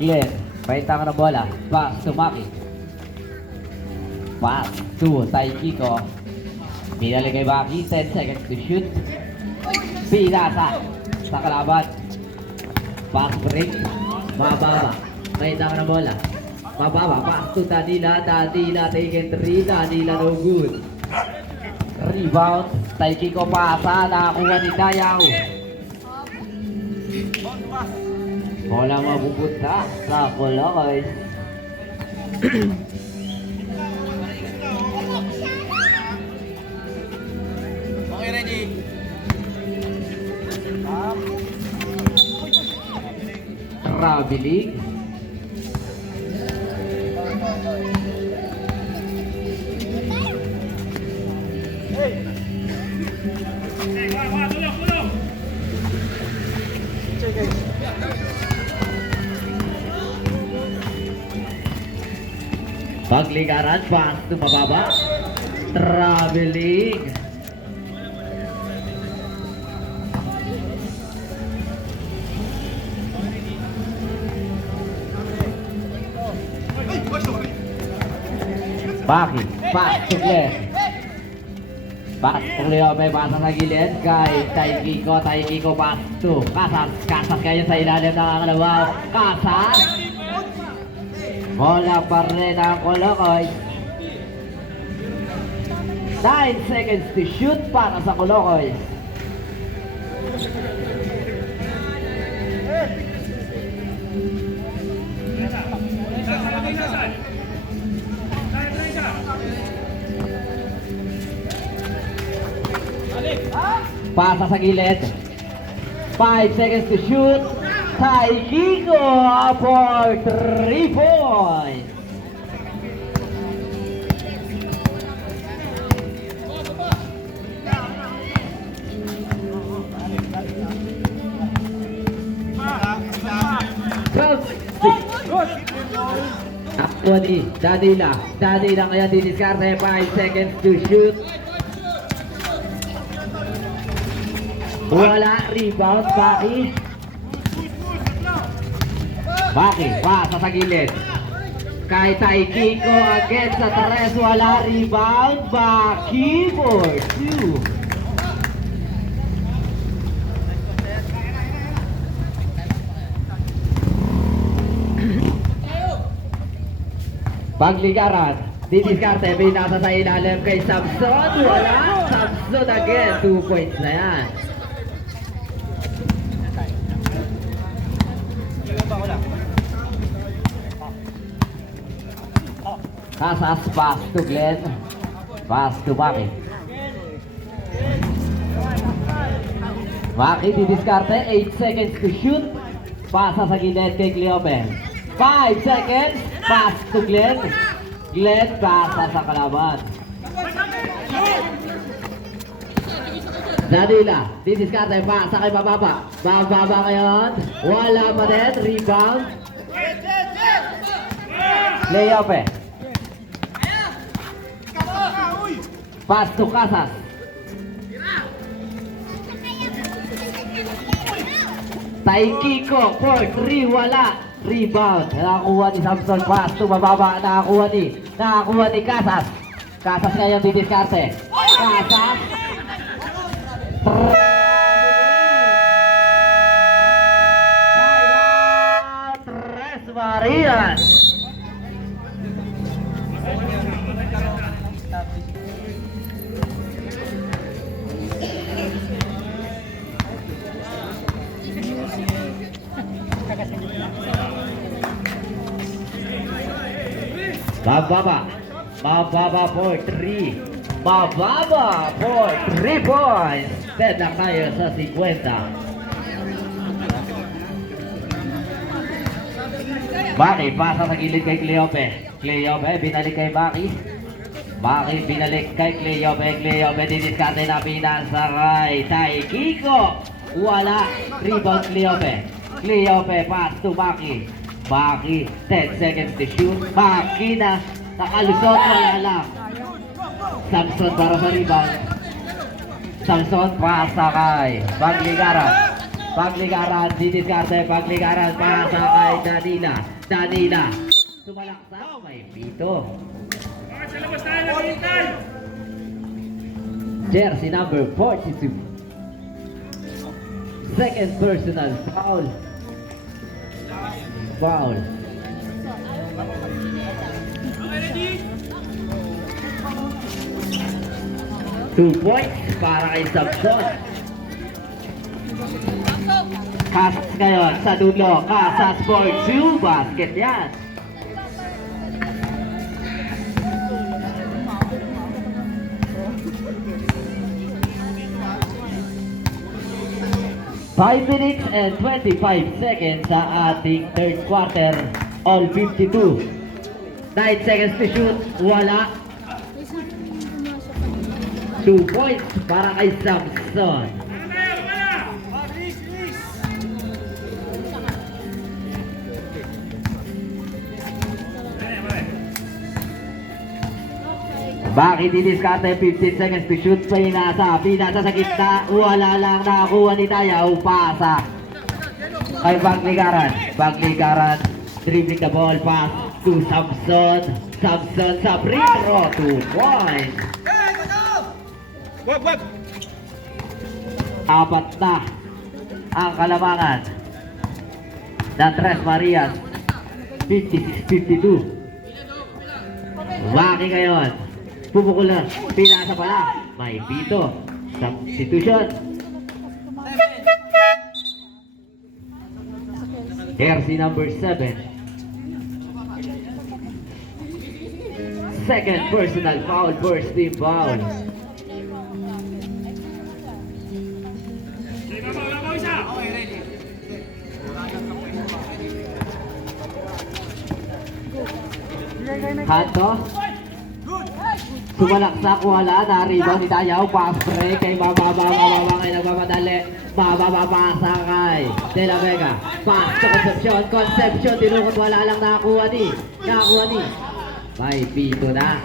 Glenn, paintang ng bola. Pass to Maki. Pass to Taikiko. Pinali kay Maki. 10 seconds to shoot. Pinasa sa kalaban. Pass break. Mababa. Paintang ng bola. Mababa. Pass to Danila. Danila taken 3. Danila no good. Rebound. Taikiko pasa. Nakakuha ni Dayaw. Bola mapupunta sa Colocoy. Okay, ready? Traveling. Paglikaran, pass to mababa. Traveling. Baki, pass to Glenn. Pass to Leo, may pasa sa gilid kay Taikiko. Taikiko pass to Kasas. Kasas kayo sa ilalim ng kalabaw. Kasas. Bola pa rin ang Colocoy. 9 seconds to shoot para sa Colocoy. Pasa sa gilid. 5 seconds to shoot. Taikiko for 3 points. Ako ni Danila. Danila ngayon diniskarte. 5 seconds to shoot. Wala. Rebound. Baki. Baki. Pasa sa gilid. Kay Taikiko against sa tres. Wala. Rebound. Baki for 2. Pagligaran. Didiskarte. Pinasa sa ilalim kay Samson. Wala. Samson again. 2 points na yan. Kasas, pass to Glenn. Pass to Maki. Maki didiskarte. 8 seconds to shoot. Pasa sa gilid kay Cleope. 5 seconds. Pass to Glenn. Glenn pasa sa kalaban. Danila, didiskarte. Pasa kay Bababa. Bababa ngayon. Wala pa din. Rebound. Cleope. Pass to Casas. Taikiko for 3, wala. Rebound. Nakakuha ni Samson. Pass to mababa. Nakakuha ni Casas. Casas ngayon didiskarte. Casas. Tres Marias. Mababa for 3. Mababa for 3 points. Set lang tayo sa 50. Baki, pasa sa gilid kay Cleope. Cleope, binalik kay Baki. Baki, binalik kay Cleope. Cleope, didiskarte na pinasa kay Taikiko. Wala. Rebound Cleope. Cleope, pass to Baki. Baki, 10 seconds to shoot. Baki na nakalusot, wala lang. Samson para sa rebound. Samson pasa kay Bagligaran. paglikaran, didiskarte, paglikaran, pasa kay Danila. Danila, sumalaksak, may pito. Jersey number 42. Second personal foul. Foul. Two points para kay Samson. Kasas ngayon sa dulo. Kasas for two. Basket yan. Five minutes and 25 seconds sa ating third quarter. All 52. 9 seconds to shoot. Wala. 2 points para kay Samson. Bakit didiskarte 15 seconds to shoot? Pinasa sa gitna. Wala lang nakakuha ni Tayaw. Pasa kay Baglikaran. Dribbling the ball. Pass to Samson. Samson sa free throw. 2 points. Apat na ang kalamangan ng Tres Marias. 56-52. Baki ngayon. Pupukul na. Pinasa pala. May pito. Substitution. Jersey number 7. Second personal foul. First team foul. Kanto. Sumalaksak, wala, na-rebound ni Tayaw, pass break, kay mababa kay nagmamadali, mababasa kay De La Vega, pass to Concepcion, tinukot, wala lang nakakuha ni, may pito na.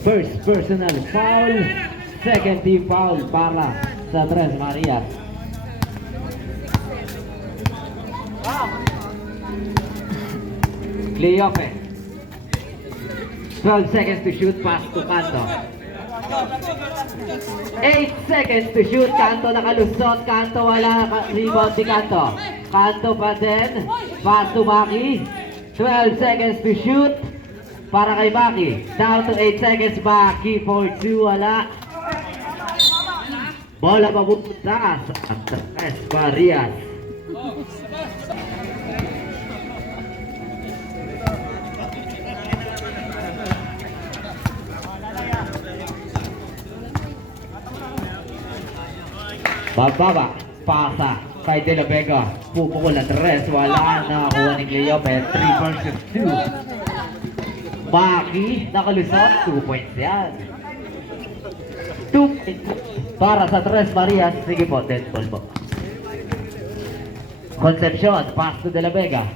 First personal foul, second team foul para sa Tres Marias. Cleope. 12 seconds to shoot, pass to Kanto. 8 seconds to shoot, Kanto nakalusot, Kanto wala, rebound ni Kanto. Kanto pa din, pass to Maki. 12 seconds to shoot, para kay Maki. Down to 8 seconds, Maki for 2, wala. Bola papunta sa Tres Marias. Bababa, pasa kay De La Vega, pupukul na tres, wala, nakakuha ni Cleope, 3 versus 2. Maki, nakalusot, 2 points yan. 2 points para sa Tres Marias. Sige po, 10 ball po. Concepcion, pass to De La Vega.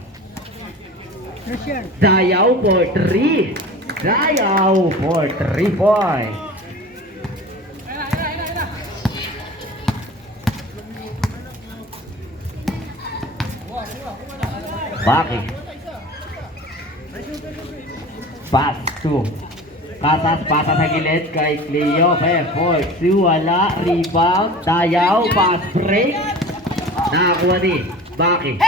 Dayaw for 3. Dayaw for 3 points. Baki. Pass to Kasas, pasa sa gilid kay Cleope. 4-2, wala. Rebound. Dayaw. Pass break. Nakakuha ni Baki.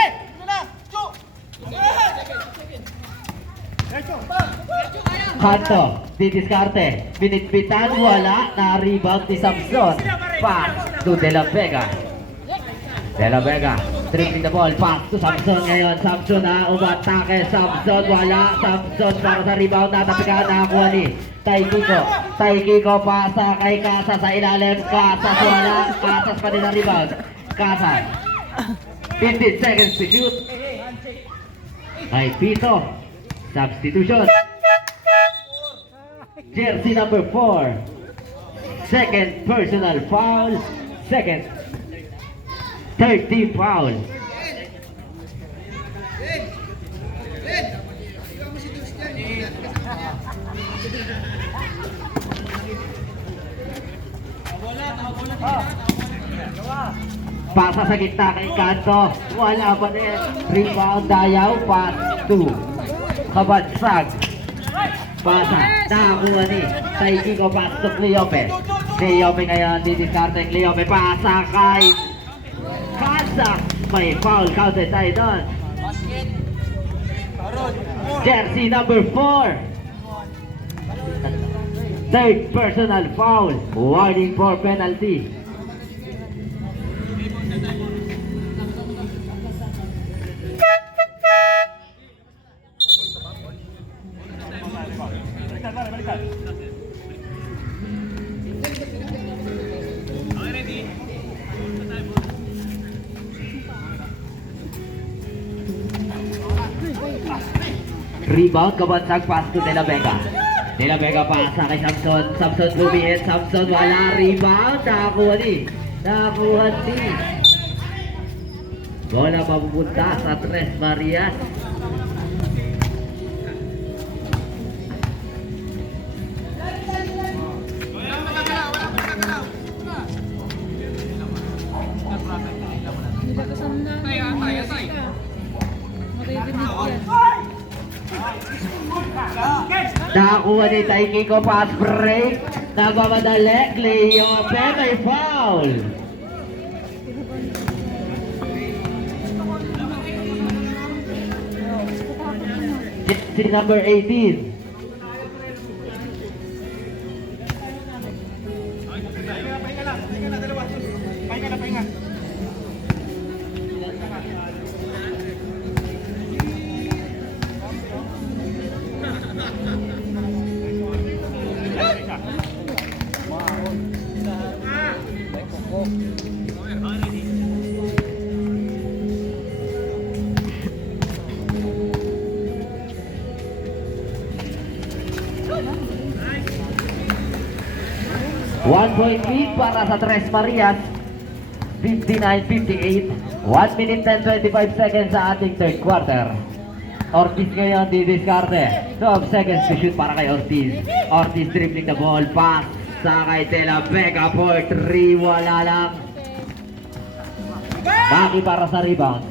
Kanto. Didiskarte. Binitbitan. Wala. Na-rebound ni Samson. Pass to De La Vega. De La Vega. Dribbling the ball, pass to Samson ngayon. Samson na umatake. Samson wala. Samson para sa rebound. Natapikaan, nakakuha ni Taikiko pasa kay Kasas sa ilalim. Kasas wala. Kasas pa din ang rebound. Kasas 15 seconds to shoot. Ay pito. Substitution. Jersey number 4. Second personal foul. Second. Third team foul. Pasa sa gitna kay Kanto. Wala pa din. Rebound Dayaw. Pass to Kabansag. Pasa. Nakakuha ni Taikiko. Pass to Cleope. Cleope ngayon. Didiskarte ang Cleope. Pasa kay Kansa. May foul. Counted tayo doon. Basket. Tarot. Jersey number 4. Third personal foul. Warning for penalty. Rebound, Kabansag, pass to De La Vega. De La Vega pasa kay Samson. Samson lumihit. Samson wala. Rebound. Nakakuha ni. Nakakuha ni. Bola mapupunta sa Tres Marias. Nakakuha ni Taikiko, pass break. Nagmamadali. Cleope, may foul. Jersey number 18. One point lead para sa Tres Marias. 59-58. 1 minute and 25 seconds sa ating third quarter. Ortiz ngayon didiskarte. 12 seconds to shoot para kay Ortiz. Ortiz dribbling the ball. Pass sa kay De La Vega for 3. Wala lang. Maki para sa rebound.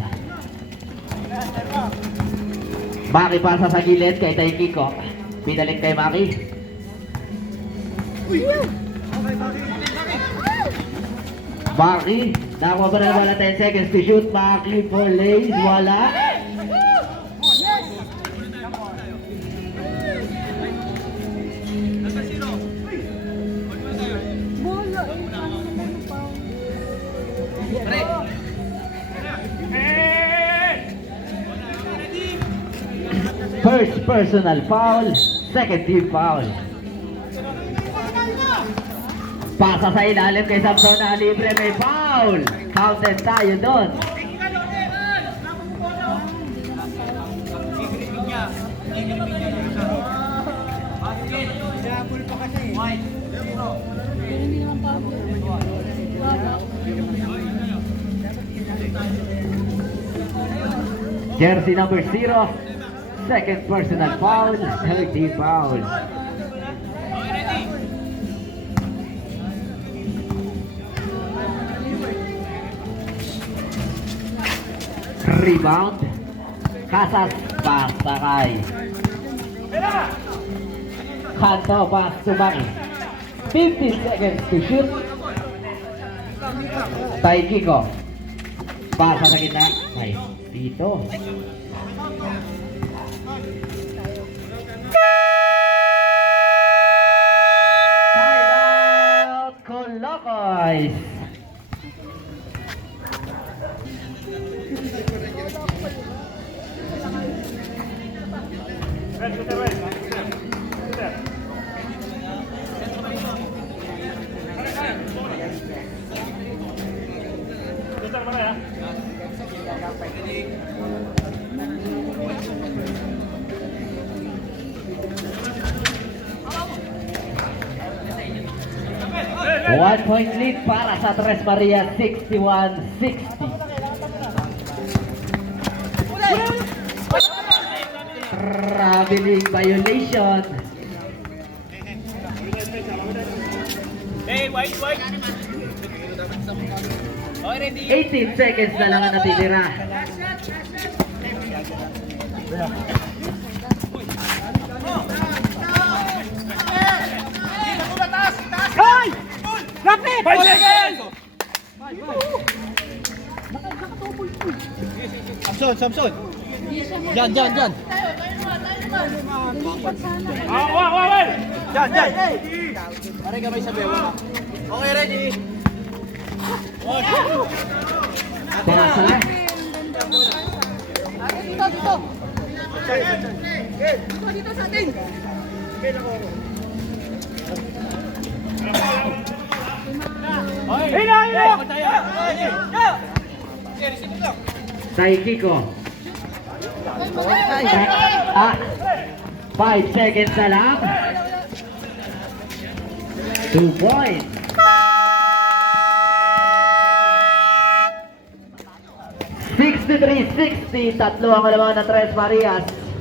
Maki pasa sa gilid kay Taikiko. Pinalik kay Maki. Maki, nakuha ba na wala 10 seconds to shoot. Maki for lays, wala. First personal foul, second team foul. Pasa sa ilalim kay Samson na libre, may foul. Counted tayo doon. Jersey number 0, second personal foul, third team foul. Rebound. Casas pasa kay Kanto, pass to Maki. 15 seconds to shoot. Taikiko. Pasa sa gitna. Ay, dito. Timeout, Colocoys. One point lead para sa Tres Marias, 61-60. Traveling violation. Hey, wait. 18 seconds na lang ang natitira. Hoy! Lapit! 5 seconds! Samson! Diyan! Diyan! Pare ka may sabi mo. Okay, ready? Pumasa. Dito sa atin! Tay Kiko. 5 seconds na lang. 2 points. 63-60, tatlo ang kalamangan ng Tres Marias.